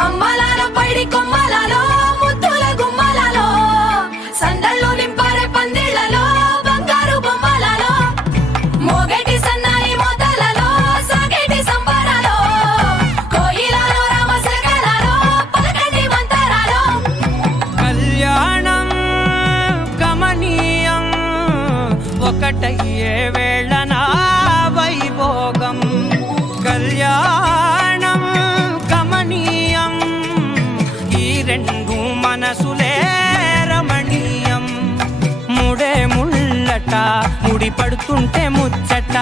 అమ్మలాలో పైడి కొమ్మలలో ముద్దుల గుమ్మలలో సందళ్ళు నింపారే పందిళ్లలో బంగారు బొమ్మలలో మోగేటి సన్నాయి మోతలలో సాగేటి సంబరాలో కోయిలలో రామసగలలో పలకటి మంతరాలో కళ్యాణం గమనీయం ఒకటయ్యే వేళన వైభోగం కళ్యాణం గమనీయం ఈ రెండు మనసులే రమణీయం ముడే ముళ్ళట ముడి పడుతుంటే ముచ్చట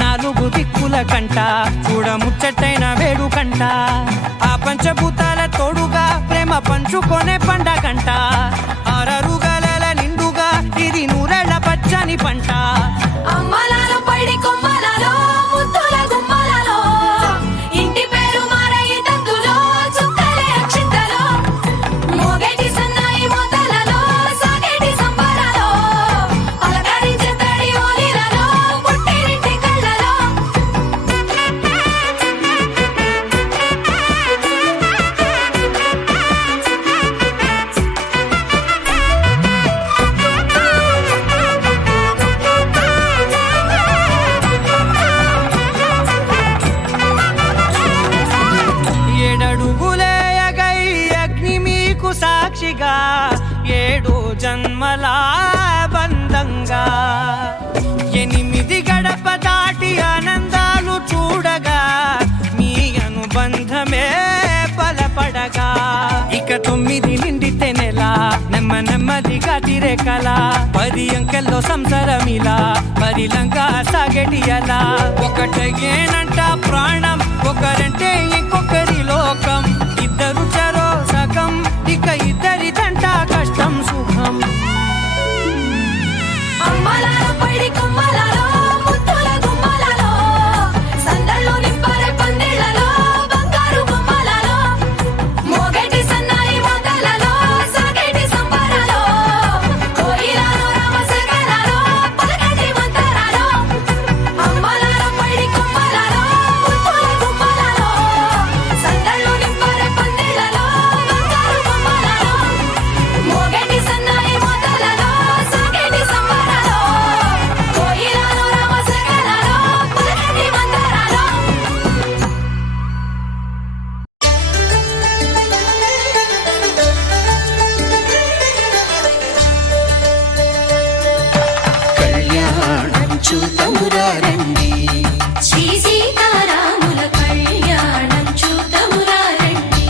నాలుగు దిక్కుల కంట చూడ ముచ్చటైన వేడుకంట ఆ పంచభూతాల తోడుగా ప్రేమ పంచుకొనే పండగంట ఆరరుగల నిండుగా ఇది నూరెళ్ళ పచ్చని పంట అమ్మలాలో పైడి కొమ్మలలో ముద్దుల గుమ్మలలో ఇంటి పేరు మారయి తందులో చుక్కలే అక్షింతలో మోగేటి సన్నాయి మోతలలో సాగేటి సంబరాలో పలకరించే తడి ఓలిలలో పుట్టినింటి కళ్ళలో ఏడడుగులేయగై అగ్ని మీకు సాక్షిగా 7 జన్మల బంధంగా 8 గడప దాటి ఆనందాలు చూడగా మీ అనుబంధమే బలపడగా ఇక 9 నిండితే నెల నెమ్మదిగా తిరే కల 10 అంకెల్లో సంసారమిలా పరిలంగా సాగేటి అలా ఒకటేనంట ప్రాణం ఒకరంటే ఇంకొకరి లోకం ఇద్దరు చరో సగం ఇక ఇద్దరిదంట కష్టం సుఖం అమ్మలాలో పైడి కొమ్మలలో ముద్దుల గుమ్మలలో సందళ్ళు నింపారే పందిళ్లలో బంగారు బొమ్మలలో మోగేటి సన్నాయి మోతలలో సాగేటి సంబరాలో కోయిలలో రామసగలలో పలకటి మంతరాలో అమ్మలాలో పైడి కొమ్మలలో ముద్దుల గుమ్మలలో సందళ్ళు నింపారే పందిళ్లలో బంగారు బొమ్మలలో మోగేటి సన్నాయి మోతలలో సాగేటి సంబరాలో కోయిలలో రామసగలలో పలకటి మంతరాలో కళ్యాణం చూతమురా రండి శ్రీ సీతారాముల కళ్యాణం చూతమురా రండి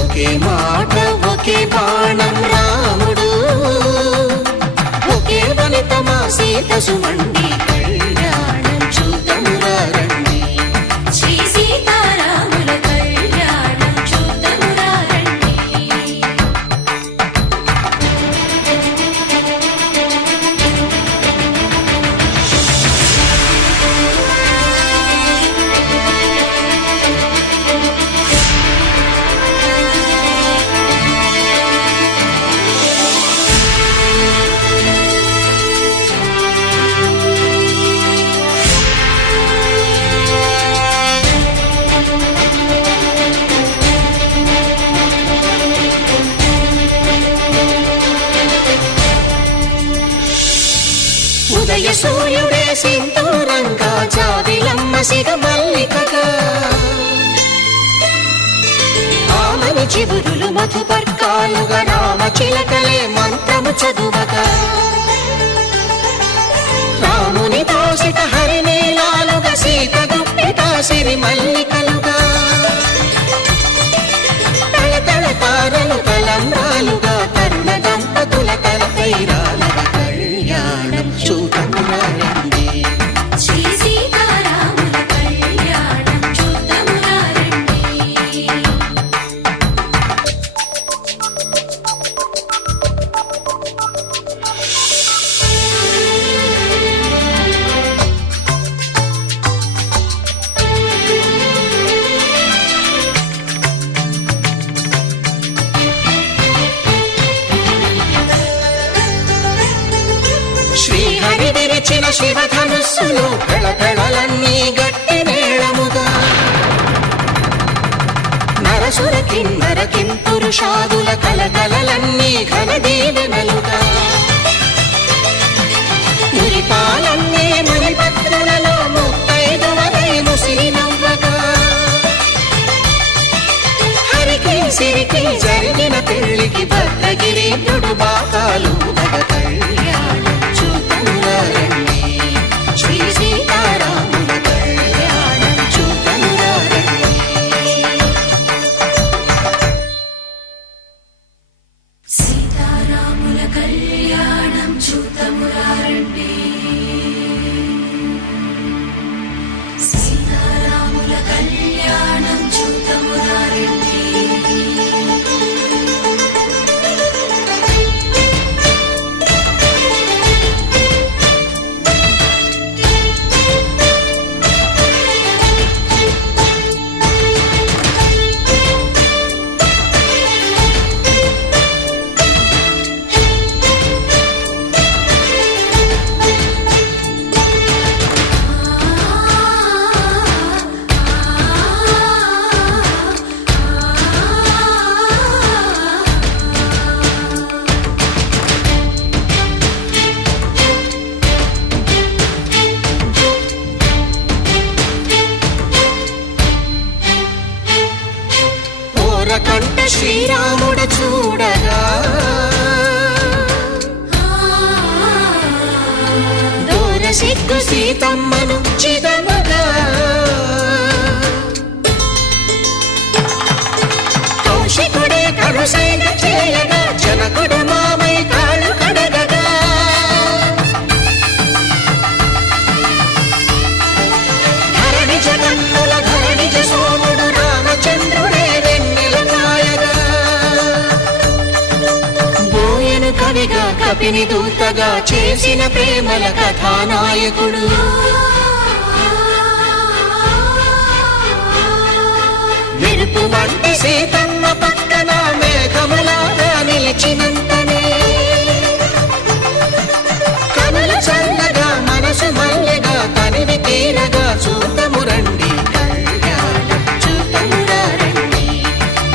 ఒకే మాట ఒకే బాణం రాముడు ఒకే వనిత మా సీత సుమండి కళ్యాణం చూతమురా రండి శ్రీ సీతారాముల కళ్యాణం చూతమురా రండి ఉదయ సూర్యుడే సింధూరంగా జాబిలమ్మ సిగ మల్లికగా ఆమని చివురులు మధుపర్కాలుగా రామ చిలకలే మంత్రము చదువగా రాముని దోసిట హరినీలాలుగా సీత గుప్పిట సిరి మల్లికలుగా తళతళ తారలు తలంబ్రాలుగా తరుణ దంపతుల తలపైరాలుగా కళ్యాణం చూతమురా రండి శ్రీ సీతారాముల కళ్యాణం చూతమురా రండి విరిచిన శివధనుస్సులో కళకళలన్నీ గట్టి మేళముగా కిన్నర కింపురుషాదుల కలకలలన్నీ ఘన దీవెనలుగా మురిపాలన్నీ మురిపత్రులలో ముత్తైదువలై ముసిరి నవ్వగా హరికి సిరికి జరిగిన పెళ్లికి భద్రగిరీంద్రుడు బాకాలు మగ కళ్యాణం చూతమురారండి శ్రీ సీతారాముల కళ్యాణం చూతమురారండి సీతారాముల కళ్యాణం చూతమురారండి సీతారాముల కళ్యాణం చూతమురారండి కంట శ్రీరాముడ చూడగా దూర సిగ్గు సీతమ్మను చిదమగా కౌశికుడే కరుసైన చేయగా జనకుడు మామై కాళ్ళు కడగగా ధరణి జగన్నుల ధరణిజ సోముడు రామచంద్రుడే కవిగా కపిని దూతగా చేసిన ప్రేమల కథానాయకుడు మెరుపు వంటి సీతమ్మ పక్కన మేఘములాగా నిలిచినంతనే కనులు చల్లగా మనసు మల్లెగా తనివి తీరగా చూతమురండి కళ్యాణం చూతమురారండి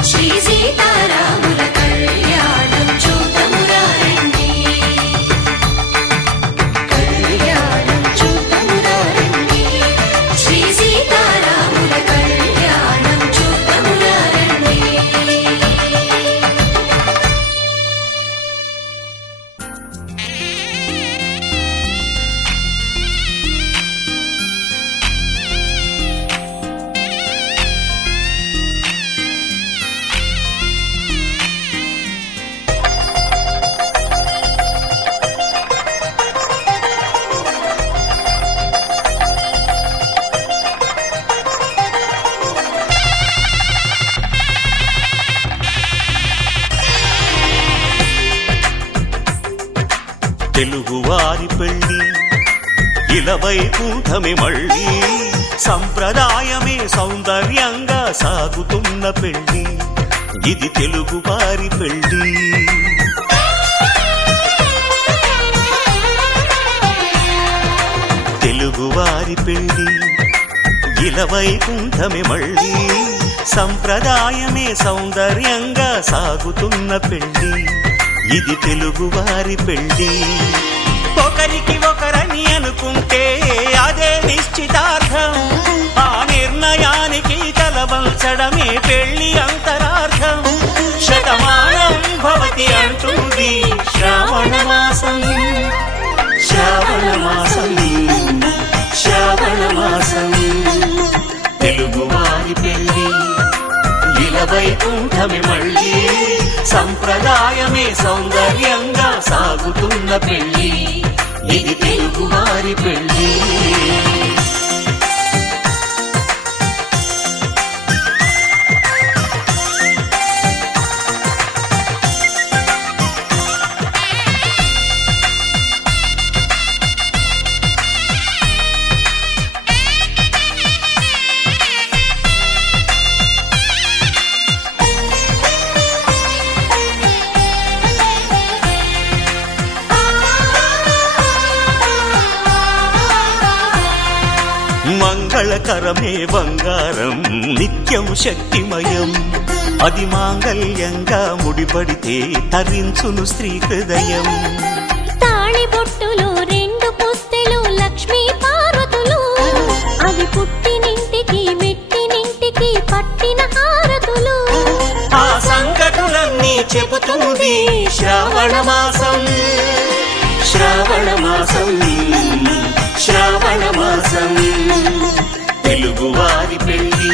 శ్రీ సీతారాముల కళ్యాణం చూతమురారండి కళ్యాణం చూతమురారండి శ్రీ సీతారాముల కళ్యాణం చూతమురారండి తెలుగువారి పెళ్ళి ఇలవైకుంఠమే మళ్ళీ సంప్రదాయమే సౌందర్యంగా సాగుతున్న పెళ్ళి ఇది తెలుగువారి పెళ్ళి తెలుగువారి పెళ్ళి ఇలవైకుంఠమే మళ్ళీ సంప్రదాయమే సౌందర్యంగా సాగుతున్న పెళ్ళి ఇది తెలుగువారి పెళ్ళి ఒకరికి ఒకరని అనుకుంటే అదే నిశ్చితార్థం ఆ నిర్ణయానికి తలవంచడమే పెళ్లి అంతరార్థం శతమానం భవతి అంటుంది శ్రావణ మాసం శ్రావణ మాసం శ్రావణ మాసం తెలుగువారి పెళ్ళి ఇలవైకుంఠమే మళ్ళీ సంప్రదాయమే సౌందర్యంగా సాగుతున్న పెళ్ళి ఇది తెలుగువారి పెళ్ళి మంగళకరమే బంగారం నిత్యం శక్తిమయం అది మాంగళ్యంగా ముడిపడితే తరించును స్త్రీ హృదయం. తాళి బొట్టులో 2 పుస్తెలు లక్ష్మీ పార్వతులు, అవి పుట్టినింటికి మెట్టినింటికి పట్టిన హారతులు. ఆ సంగతులన్నీ చెబుతుంది శ్రావణ మాసం. శ్రావణ మాసం, శ్రావణ మాసం, తెలుగువారి పెళ్ళి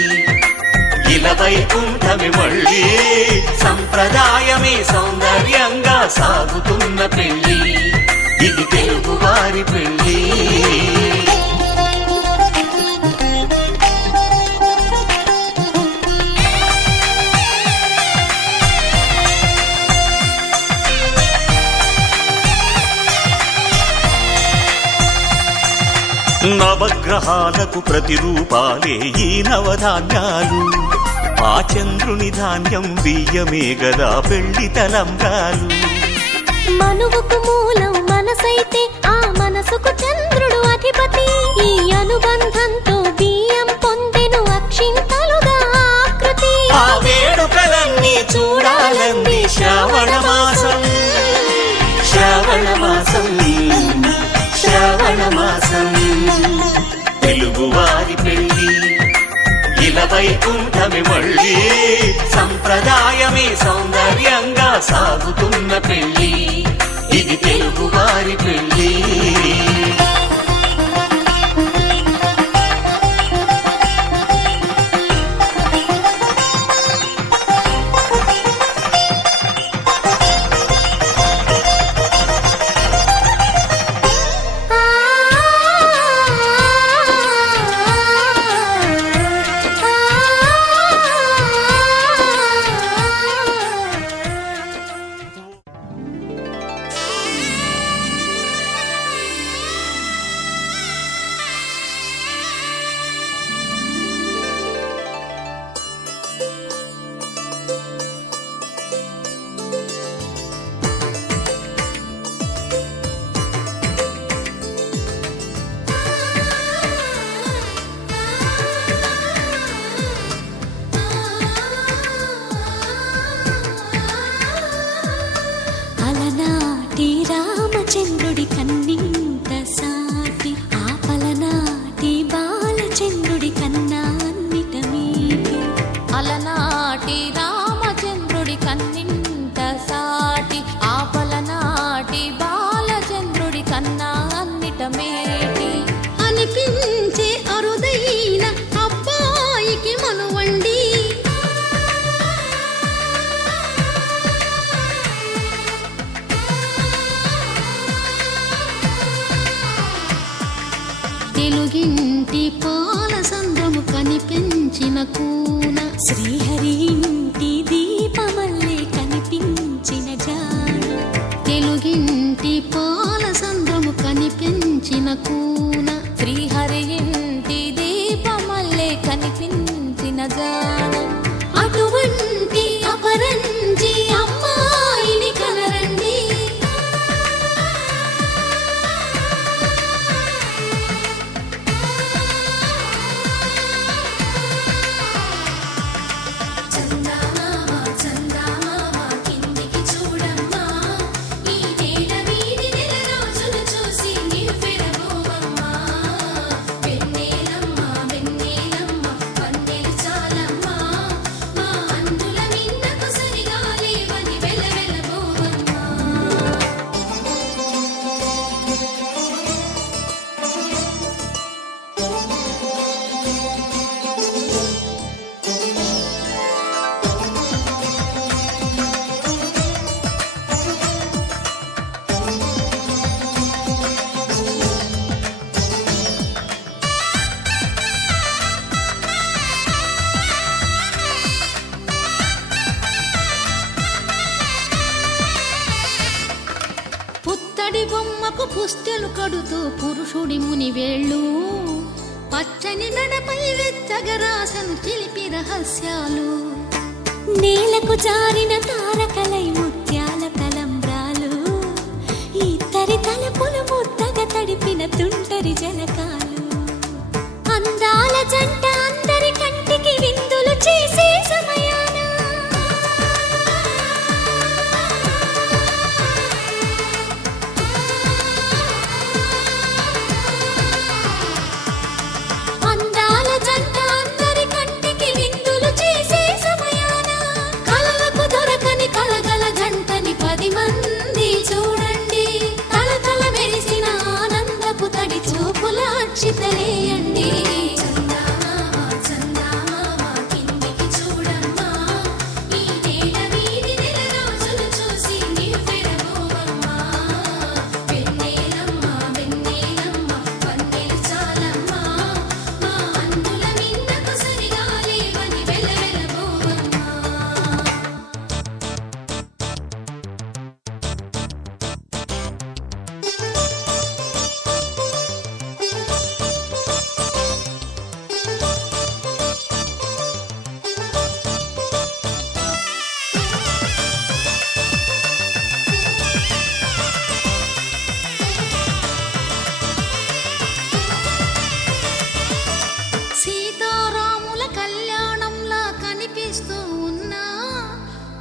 ఇలా వైకుంఠమి మళ్ళీ. సంప్రదాయమే సౌందర్యంగా సాగుతున్న పెళ్ళి, ఇది తెలుగువారి పెళ్ళి. నవగ్రహాలకు ప్రతిరూపాలే ఈ నవధాన్యాలు. ఆ చంద్రుని ధాన్యం బియ్యమే గదా పెళ్లి తలంబ్రాలు. మనువుకు మూలం మనసైతే ఆ మనసుకు చంద్రుడు అధిపతి. ఈ అనుబంధంతో బియ్యం పొందెను అక్షింతలుగా ఆకృతి. ఆ వేడుకలన్నీ చూడాలంది శ్రావణ మాసం. శ్రావణ మాసం, శ్రావణ మాసం, తెలుగువారి పెళ్ళి ఇలా వైకుంఠమి మళ్ళీ. సంప్రదాయమే సౌందర్యంగా సాగుతున్న పెళ్ళి, ఇది తెలుగువారి పెళ్ళి. అలనాటి రామచంద్రుడి కన్నింత సాటి, ఆ పలనాటి బాలచంద్రుడి కన్నా అన్నిట మీటి. అలనాటి రామచంద్రుడి కన్నింత సాటి, ఆ పలనాటి బాలచంద్రుడి కన్నా అన్నిట మేటి. అనిపించే అరుదైన అబ్బాయికి మనువండి, తెలుగింటి పాల సంద్రము కనిపించిన కూన, శ్రీహరి ఇంటి దీపమల్లే కనిపించిన జాన. తెలుగింటి పాల సంద్రము కనిపించిన కూన, శ్రీహరి ఇంటి దీపమల్లే కనిపించిన జాన. అటువంటి అపరంజి అమ్మాయిని కనరండి. చందమామ చందమామ కిందికి చూడమ్మా, ఈ నేల వీధి నెల రోజులు చూసి నివ్వెరబోవమ్మా. వెన్నెలమ్మ వెన్నెలమ్మ వన్నెలు చాలమ్మా, మా అందుల మిన్నకు సరిగా లేవని వెలవెలబోవమ్మా. పుత్తడి బొమ్మకు పుస్తెలు కడుతూ పురుషుడి ముని వేళ్ళు, పచ్చని మెడపై వెచ్చగరాసను చిలిపి రహస్యాలు. నేలకు జారిన తారకలై ముత్యాల తలంబ్రాలు, ఇద్దరి తలపులు ముద్దగా తడిపిన తుంటరి జలకాలు. అందాల జంట అందరి కంటికి విందులు చేసే సమయాన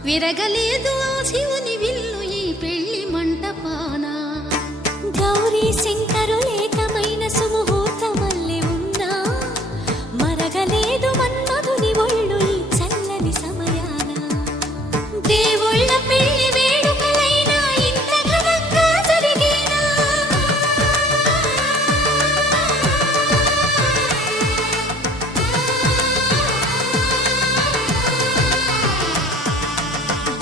విరగలేదు ఆ శివుని విల్లు ఈ పెళ్లి మంటపాన. గౌరీ శంకరులేకమైన సుముహూర్తమల్లె ఉన్నా మరగలేదు మన్మధుని ఒళ్ళు ఈ చల్లని సమయాన. దేవుళ్ళ పెళ్లి వేడుకలైనా ఇంత ఘనంగా జరిగేనా?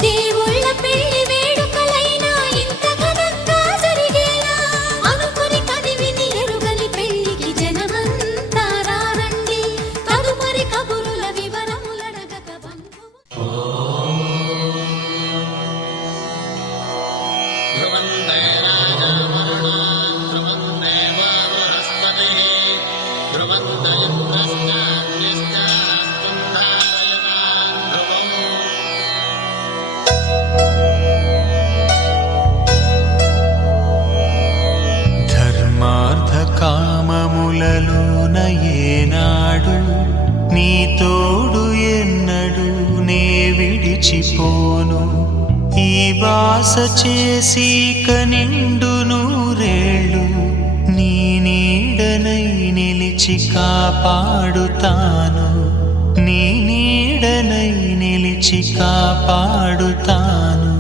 దేవుళ్ళ పెళ్లి వేడుకలైనా ఇంత ఘనంగా జరిగేనా? అనుకుని కదివిని ఎరుగని పెళ్లికి జనమంతా రారండి. తదుపరి కబురుల వివరములడగక బంధువు ధర్మార్థ కామములలోన ఏనాడు నీ తోడు ఎన్నడు నే విడిచిపోను. ఈ బాస చేసి కనిండు నూరేళ్ళు నీ నీడనై నిలిచి కాపాడుతాను. నీ నీడనై నిలిచి కాపాడుతాను.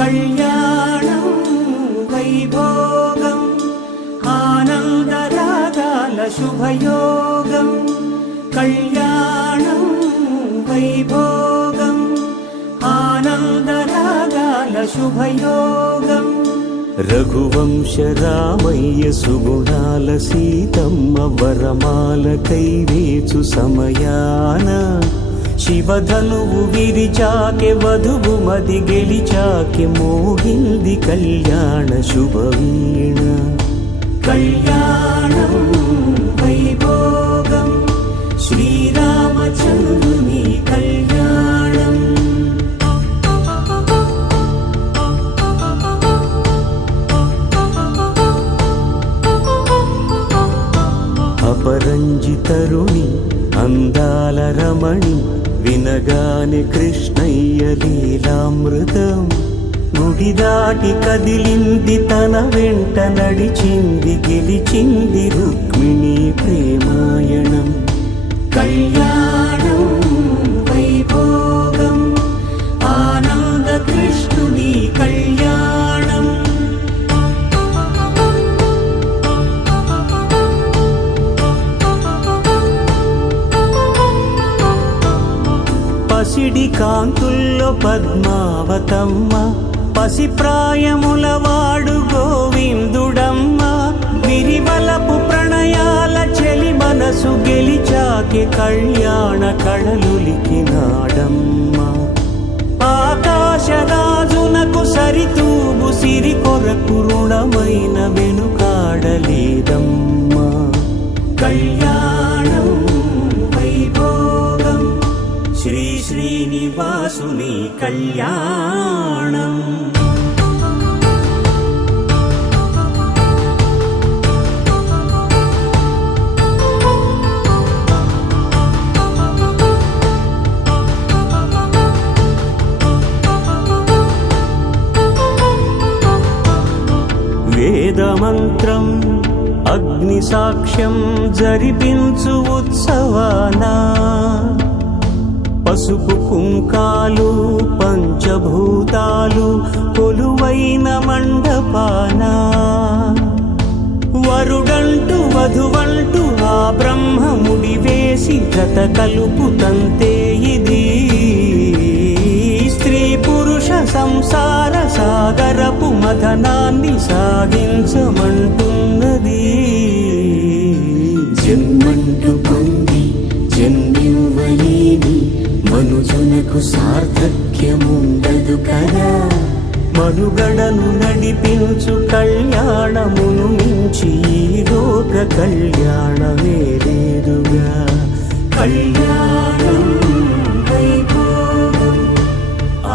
కళ్యాణం వైభోగం ఆనందరాగాల శుభయోగం. కళ్యాణం వైభోగం ఆనందరాగాల శుభయోగం. రఘువంశ రామయ్య సుగుణాల సీతమ్మ వరమాల కైవేచు సమయాన శివధనువు విరిచాకె వధువు మది గెలిచాకె మోగింది కళ్యాణ శుభవీణ. కళ్యాణం వైభోగం శ్రీరామచంద్రుని కళ్యాణం. అపరంజి తరుణి అందాల రమణి వినగాని కృష్ణయ్య లీలామృతం. గుడి దాటి కదిలింది తన వెంట నడిచింది గెలిచింది రుక్మిణి ప్రేమాయణం. కళ్యాణం వైభోగం ఆనంద కృష్ణుని కళ్యాణం. పసిడి కాంతుల్లో పద్మావతమ్మ పసిప్రాయముల వాడు గోవిందుడమ్మ. విరివలపు ప్రణయాల చెలి మనసు గెలిచాకె కళ్యాణ కళలులికినాడమ్మ. ఆకాశరాజునకు సరితూగు సిరి కొరకు రుణమైన వెనుకాడలేదమ్మ. కళ్యాణం వైభోగం శ్రీ శ్రీనివాసుని కళ్యాణం. వేదమంత్రం అగ్ని సాక్ష్యం జరిపించు ఉత్సవానా పసుపు కుంకాలు పంచభూతాలు కొలువైన మండపాన వరుడంటూ వధువంటూ ఆ బ్రహ్మముడి వేసి జత కలుపుతంతే ఇది స్త్రీ పురుష సంసార సాగరపు మథనాన్ని సాగించమంటున్నది. జన్మంటూ పొంది జన్మివ్వలేని మనుజునకు సార్థక్యముండదు కదా. మనుగడను నడిపించు కళ్యాణమును మించి ఈ లోక కళ్యాణమే లేదుగా. కళ్యాణం వైభోగం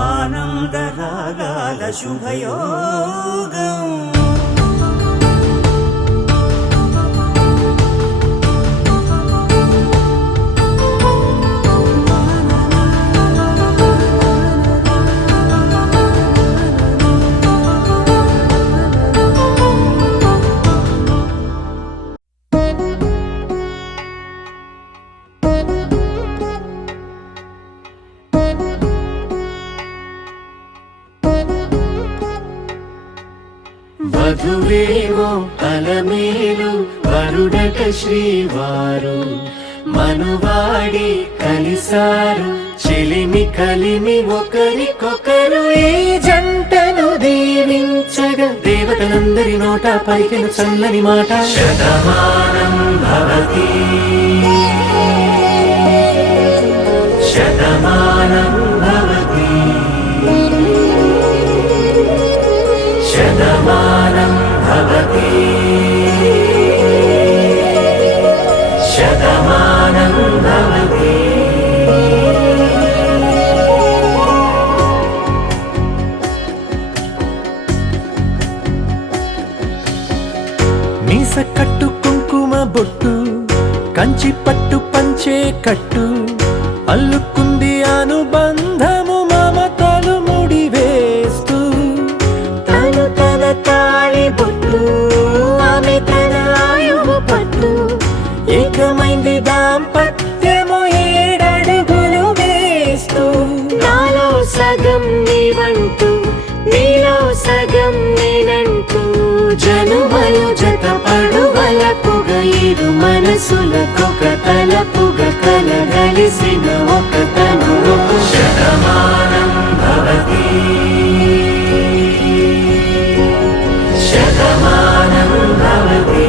ఆనందరాగాల శుభయోగం. వధువేమో అలమేలు వరుడట శ్రీవారు మనువాడి కలిసారు చెలిమి కలిమి ఒకరికొకరు ఈ జంటను దీవించగా దేవతలందరి నోట పలికిన చల్లని మాట శతమానం భవతి శతమానం భవతి శతమానం భవతి శతమానం భవతి. మీస కట్టు కుంకుమ బొట్టు కంచి పట్టు పంచే కట్టు అల్లుకుంది అనుబంధము మమతలు ముడివేస్తూ తను తన తాళి బొట్టు ఆమె తన ఆయువు పట్టు ఏకమైంది దాంపత్యము 7 అడుగులు వేస్తూ నాలో సగం నీవంటూ నీలో సగం నేనంటూ జనుమలు జత పడువలపుగ ఇరు మనసులకొక తలపుగ కలగలిసిన ఒక తను శతమానం భవతి శతమానం భవతి.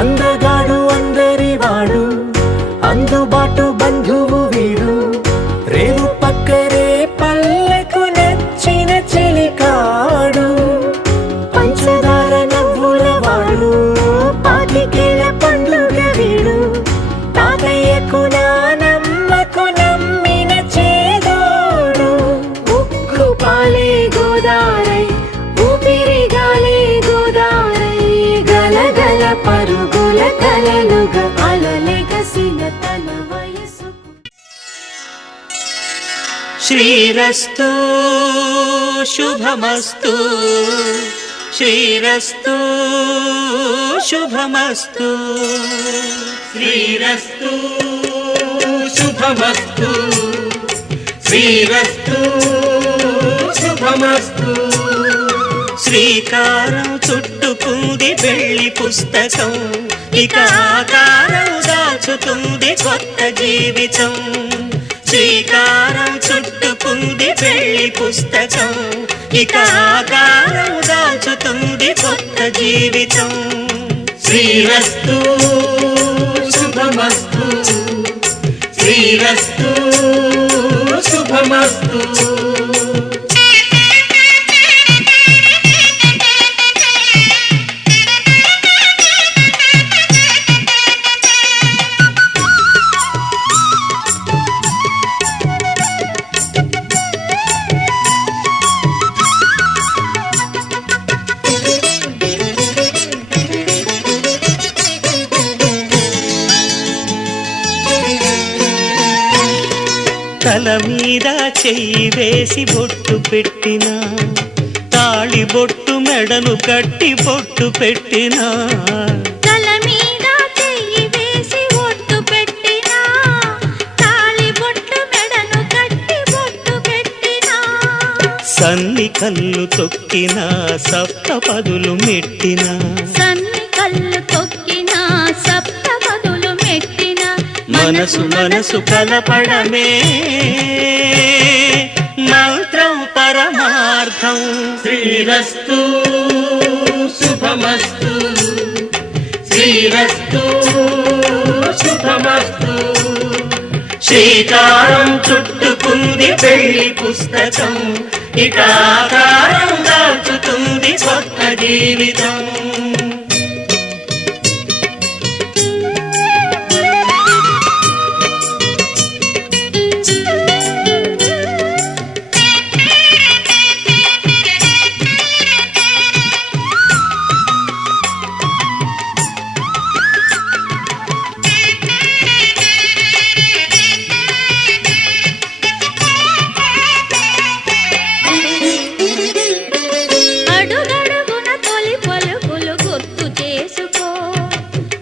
అందగాడు అందరివాడు అందుబాటు బంధువు వీడు రేవు పక్కరే పల్లెకు నచ్చిన చెలికాడు పంచదార నవ్వుల వాడు పాతికేల పండుగ వీడు తాతయ్యకు నానమ్మకు నమ్మిన చేదోడు ఉక్కు పాలే గోదారై ఊపిరి గాలే గోదారై గలగల పరుగుల కలలుగా అలలెగసిన తన వయసు. శ్రీరస్తు శుభమస్తు శ్రీరస్తు శుభమస్తు శ్రీరస్తు శుభమస్తు శ్రీరస్తు శుభమస్తు. శ్రీకారం చుట్టుకుంది పెళ్లి పుస్తకం ఇక ఆకారం దాచుతుంది కొత్త జీవితం. శ్రీకారం చుట్టుకుంది పెళ్లి పుస్తకం ఇక ఆకారం దాచుతుంది కొత్త జీవితం. శ్రీరస్తు శుభమస్తు శ్రీరస్తు శుభమస్తు. తల మీద చెయ్యి వేసి బొట్టు పెట్టిన తాళి బొట్టు మెడను కట్టి బొట్టు పెట్టిన తల మీద చెయ్యి వేసి బొట్టు పెట్టినా తాళి బొట్టు మెడను కట్టి బొట్టు పెట్టినా సన్ని కళ్ళు తొక్కిన సప్తపదులు మెట్టిన సన్ని కళ్ళు తొక్కిన సప్తపదులు మెట్టిన మనసు మనసు కలపడమే మంత్రం పరమార్థం. శ్రీరస్తు శుభమస్తు శ్రీరస్తు శుభమస్తు. శ్రీకారం చుట్టుకుంది పెళ్లి పుస్తకం, ఇక ఆకారం దాచుతుంది కొత్త జీవితం. అడుగడుగున తొలి పలుకులు గుర్తు చేసుకో,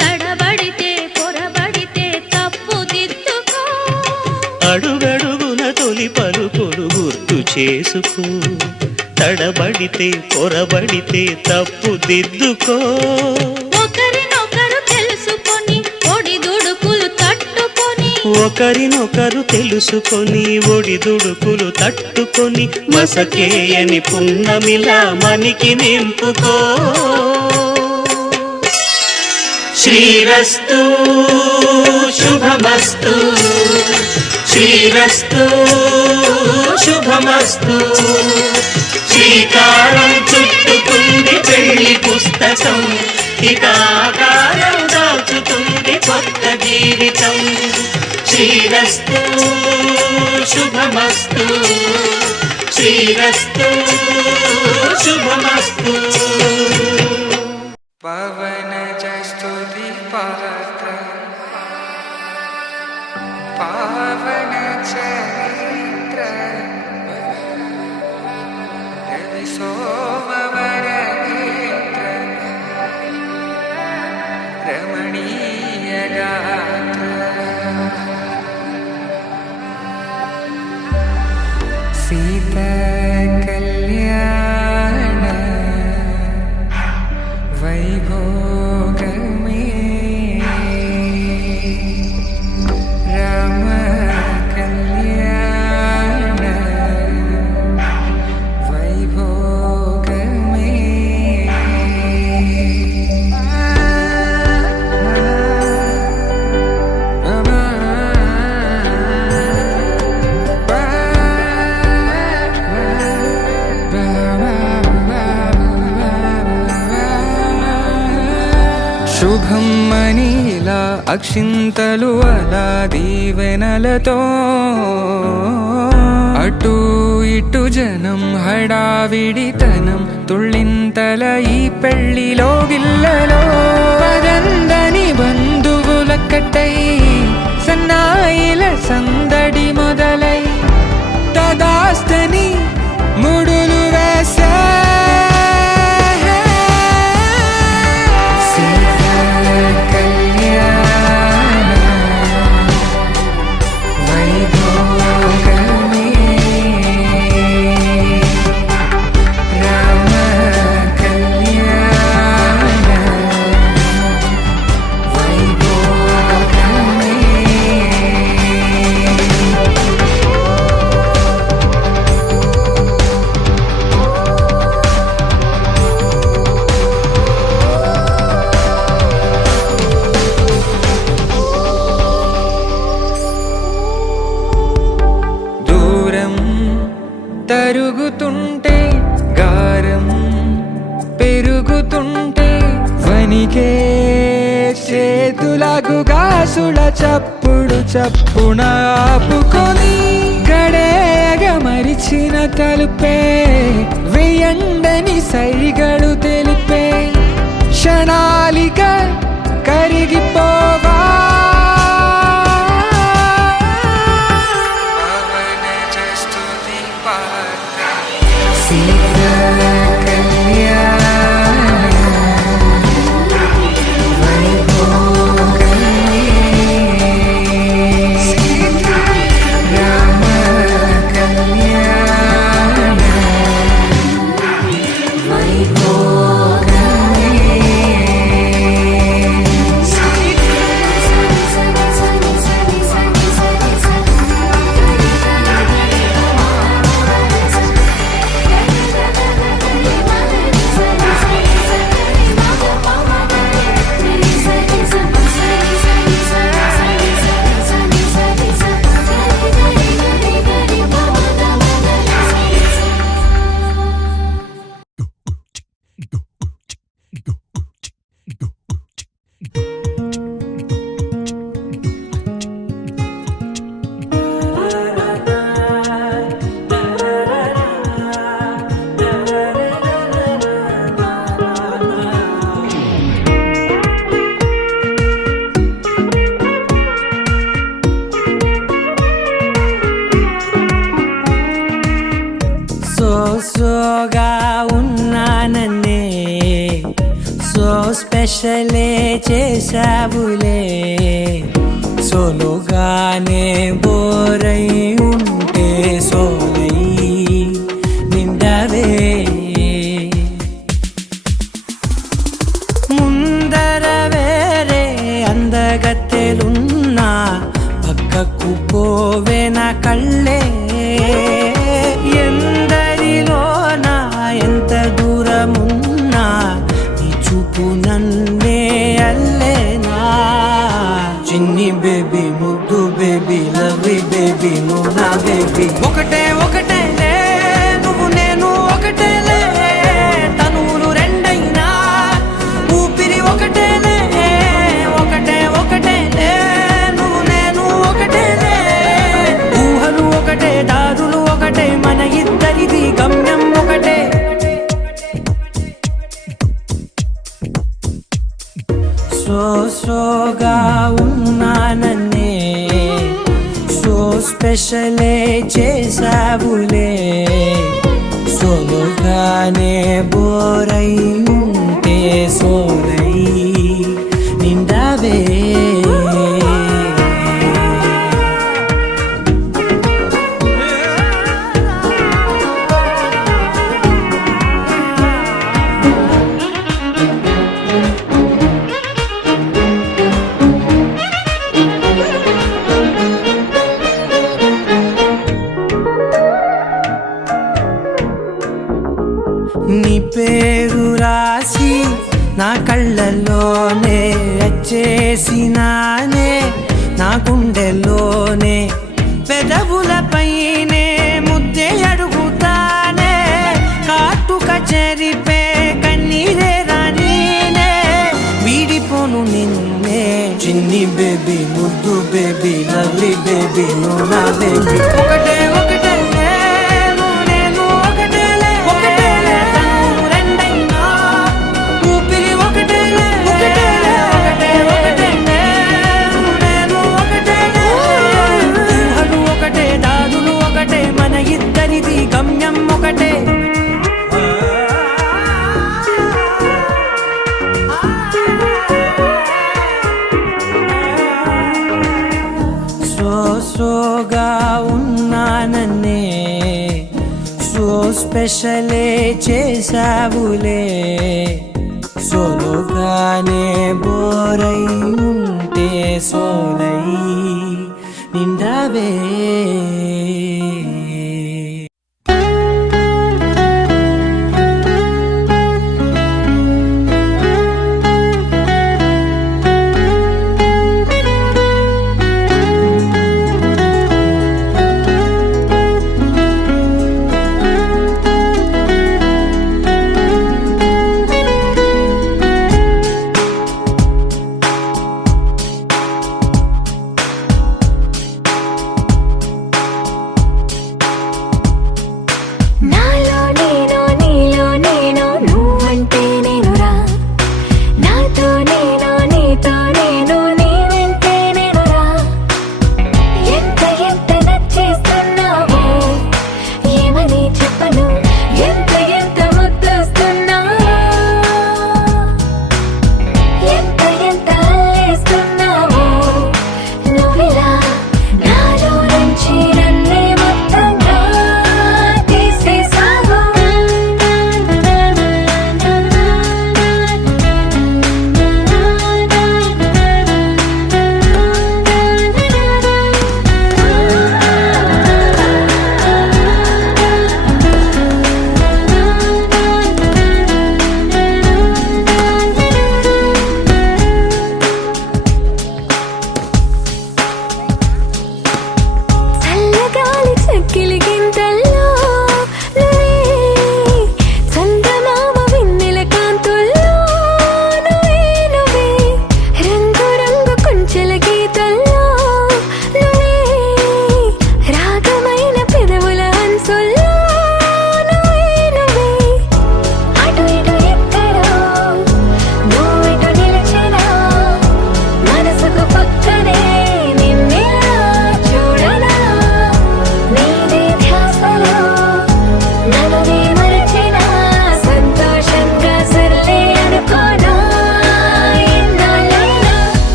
తడబడితే పొరబడితే తప్పు దిద్దుకో. అడుగడుగున తొలి పలుకులు గుర్తు చేసుకో, తడబడితే పొరబడితే తప్పు దిద్దుకో. ఒకరినొకరు తెలుసుకొని ఒడిదుడుకులు తట్టుకొని, ఒకరినొకరు తెలుసుకొని ఒడిదుడుకులు తట్టుకొని మసకేయని పున్నమిలా మనికి నింపుకో. శ్రీరస్తు శుభమస్తు శ్రీరస్తు శుభమస్తు. శ్రీకారం చుట్టుకుంది పెళ్లి పుస్తకం, ఇక ఆకారం దాచుతుంది కొత్త జీవితం. శ్రీరస్తు శుభమస్తు శ్రీరస్తు శుభమస్తు. పవనజ స్తుతి పాత్ర పావన చరిత్ర రవి సోమవర నేత్ర రమణీయ గాత్ర సీత కళ్యాణ వైభోగమే రామ కళ్యాణ వైభోగమే. శుభం మనీలా అక్షింతలు అలా దీవెనలతో అటు ఇటు జనం హడావిడితనం తుళ్ళింతల ఈ పెళ్లిలో గిల్లలో పదందని బంధువుల కట్టై సన్నాయిల సందడి మొదలై తదాస్తని ముడులు వేసా. తరుగుతుంటే గారం పెరుగుతుంటే వనికే చేతులకు గాసుల చప్పుడు చప్పున ఆపుకొని గడేగ మరిచిన తలుపే వెయ్యండని సైగడు తెలిపే క్షణాలిక కరిగిపోవా. రామ కళ్యాణ సోగా ఉన్నానన్నే సో స్పెషలే చేసావులే సోలోగానే బోరై ఉంటే సోలై నిండవే ముందర వేరే అందగత్తెలున్నా పక్కకు పోవే నా కళ్ళే ఎందరిలోనా ఎంత దూరమున్నా నీ చూపు నన్నే అల్లేనా చిన్ని బేబీ ముద్దు బేబీ లవ్లీ బేబీ నువ్వు నా బేబీ ఒకటే ఒకటేలే నువ్వు నేను ఒకటేలే తనువులు రెండైనా ఊపిరి ఒకటేలే ఒకటే ఒకటేలే నువ్వు నేను ఒకటేలే ఊహలు ఒకటే దారులు ఒకటే మన ఇద్దరిది గమ్యం ఒకటే సోగా ఉన్నానన్నే సో స్పెషలే చేసావులే సోలోగానే బోరై ఉంటే సోలై నిండవే నీ పేరు రాసి నా కళ్ళల్లోనే వచ్చేసినానే నా గుండెల్లోనే పెదవులపైనే ముద్దే అడుగుతానే కాటుక చెరిపే కన్నీరే రానీనే వీడిపోను నిన్నే చిన్ని బేబీ ముద్దు బేబీ లవ్లీ బేబీ నువ్వు నా బేబీ ఒకటే ఒకటే మన ఇద్దరిది గమ్యం ఒకటే సోగా ఉన్నానన్నే సో స్పెషలే చేసావులే సోలోగానే బోరై ఉంటే సోలై నిండవే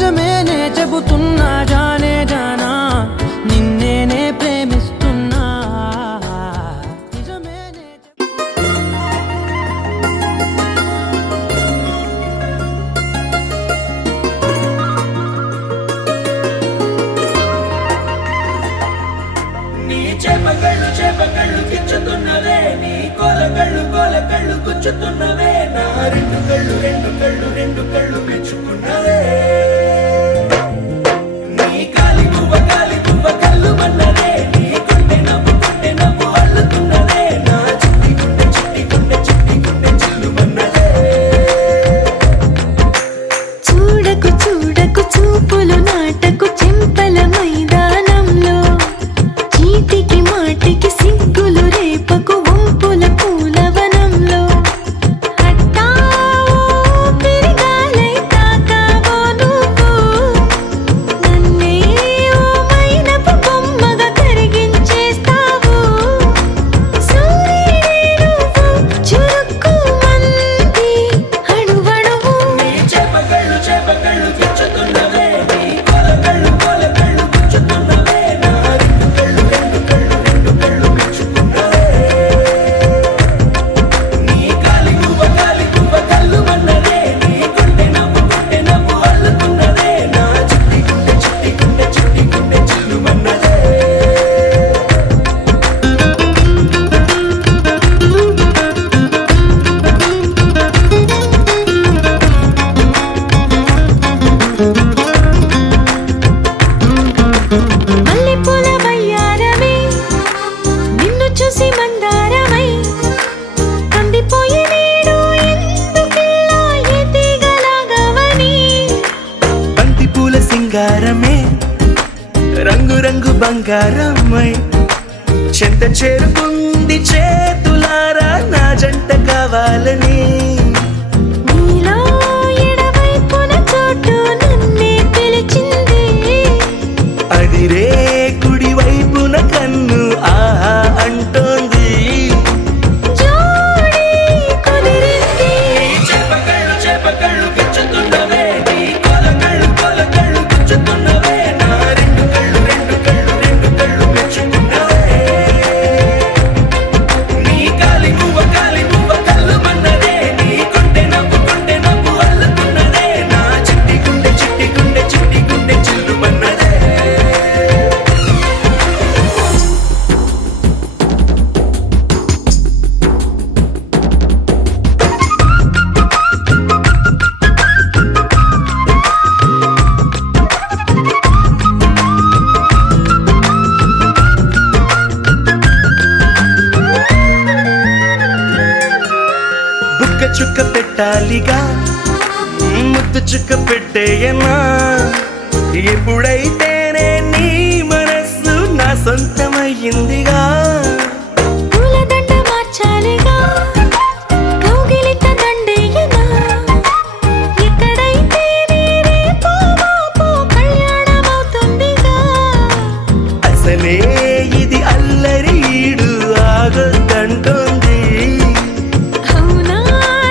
నిజమేనే చెబుతున్నా జానే జానా నిన్నేనే ప్రేమిస్తున్నా నిజమేనే నీ చేపకళ్ళు గిచ్చుతున్నవే నీ కోలకళ్ళు గుచ్చుతున్నవే నా రెండు కళ్ళు మెచ్చుకున్నవే నీ కాలి పువ్వ కళ్ళు మన్నదే నీ కొంటె నవ్వు అల్లుతున్నదే నా చిట్టి గుండె చిల్లు మన్నదే చూడకు చూపులు నాటకు చెంపల మైదానంలో చీటికి మాటికి సిగ్గులు రేపకు వంపుల పూలవనంలో హట్టావో పిరిగాలై తాకావో నువ్వు నన్నే ఓ మైనపు బొమ్మగా కరిగించేస్తావు సూర్యుడే నువ్వు చురుక్కు మంది అణువణువు నీ చేపకళ్ళు గిచ్చుతున్నవే నీ కోలకళ్ళు గుచ్చుతున్నవే నా రెండు కళ్ళు మెచ్చుకున్నవే నీ కాలి పువ్వ కళ్ళు మన్నదే నీ కొంటె నవ్వు అల్లుతున్నదే నా చిట్టి గుండె చిల్లు మన్నదే మల్లెపూల వయ్యారమే నిన్ను చూసి మందారమై కందిపోయి నేడు ఎందుకిలా ఎదిగలాగవని బంతి పూల సింగారమే రంగు బంగారమై చెంత చేరుకుంది చేతులారా నా జంట కావాలని నీలో ఎడవైపున చోటు నన్నే పిలిచింది అదిరే కుడి వైపున కన్ను ఆహా అంటోంది జోడి కుదిరింది చేపకళ్ళు గిచ్చుతున్నవే నీ కోలకళ్ళు గుచ్చుతున్నవే నా రెండు కళ్ళు మెచ్చుకున్నవే నీ కాలి పువ్వ కళ్ళు మన్నదే నీ కొంటె నవ్వు అల్లుతున్నదే నా చిట్టి గుండె చిల్లు మన్నదే బుక్క చుక్క పెట్టాలిగా ముద్దు చుక్క పెట్టేయనా ఎప్పుడైతేనే నీ మనస్సు నా సొంతమయ్యిందిగా పూలదండ మార్చాలిగా కౌగిలిత దండేయనా ఎక్కడైతే నీ రేపు మాపు కళ్యాణమవుతుందిగా అసలే ఇది అల్లరి ఈడు ఆగొద్దంటోంది అవునా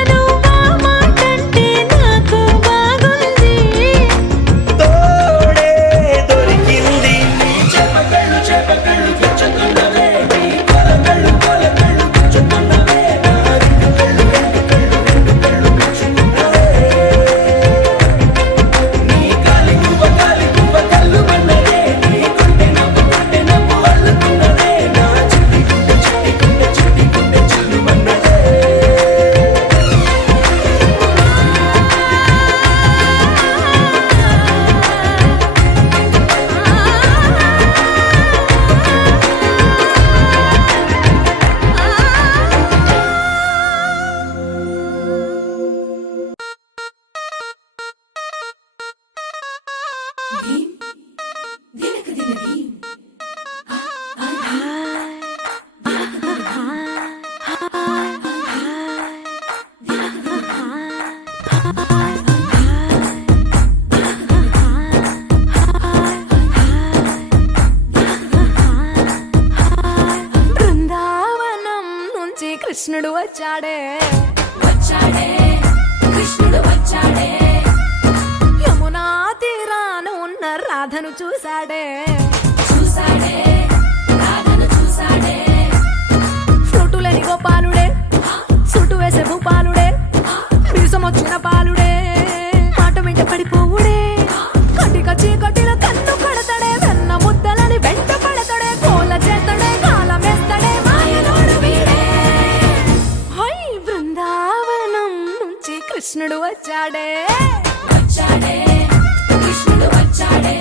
నువ్వా మాటంటే నాకు బాగుంది తోడే దొరికింది నీ చేపకళ్ళు గిచ్చుతున్నవే నీ కోలకళ్ళు గుచ్చుతున్నవే నా రెండు కళ్ళు మెచ్చుకున్నవే నీ కాలి పువ్వ కళ్ళు మన్నదే నీ కొంటె నవ్వు అల్లుతున్నదే నా చిట్టి గుండె చిల్లు మన్నదే బృందావనం నుంచి కృష్ణుడు వచ్చాడే కృష్ణుడు వచ్చాడే యమునా తీర చూసాడే చూసాడే రాధను చూసాడే ఫ్రూటు లేని గోపాలుడే సూటు వేసే భూపాలుడే మీసం వచ్చిన పాలుడే మాట వెంట పడిపోవుడే కటిక చీకటిలో కన్ను కడతాడే వెన్న ముద్దలని వెంట పడతాడే కోల చేస్తాడే కాలం వేస్తాడే మాయలోడు వీడే హై బృందావనం నుంచి కృష్ణుడు వచ్చాడే వచ్చాడే కృష్ణుడు వచ్చాడే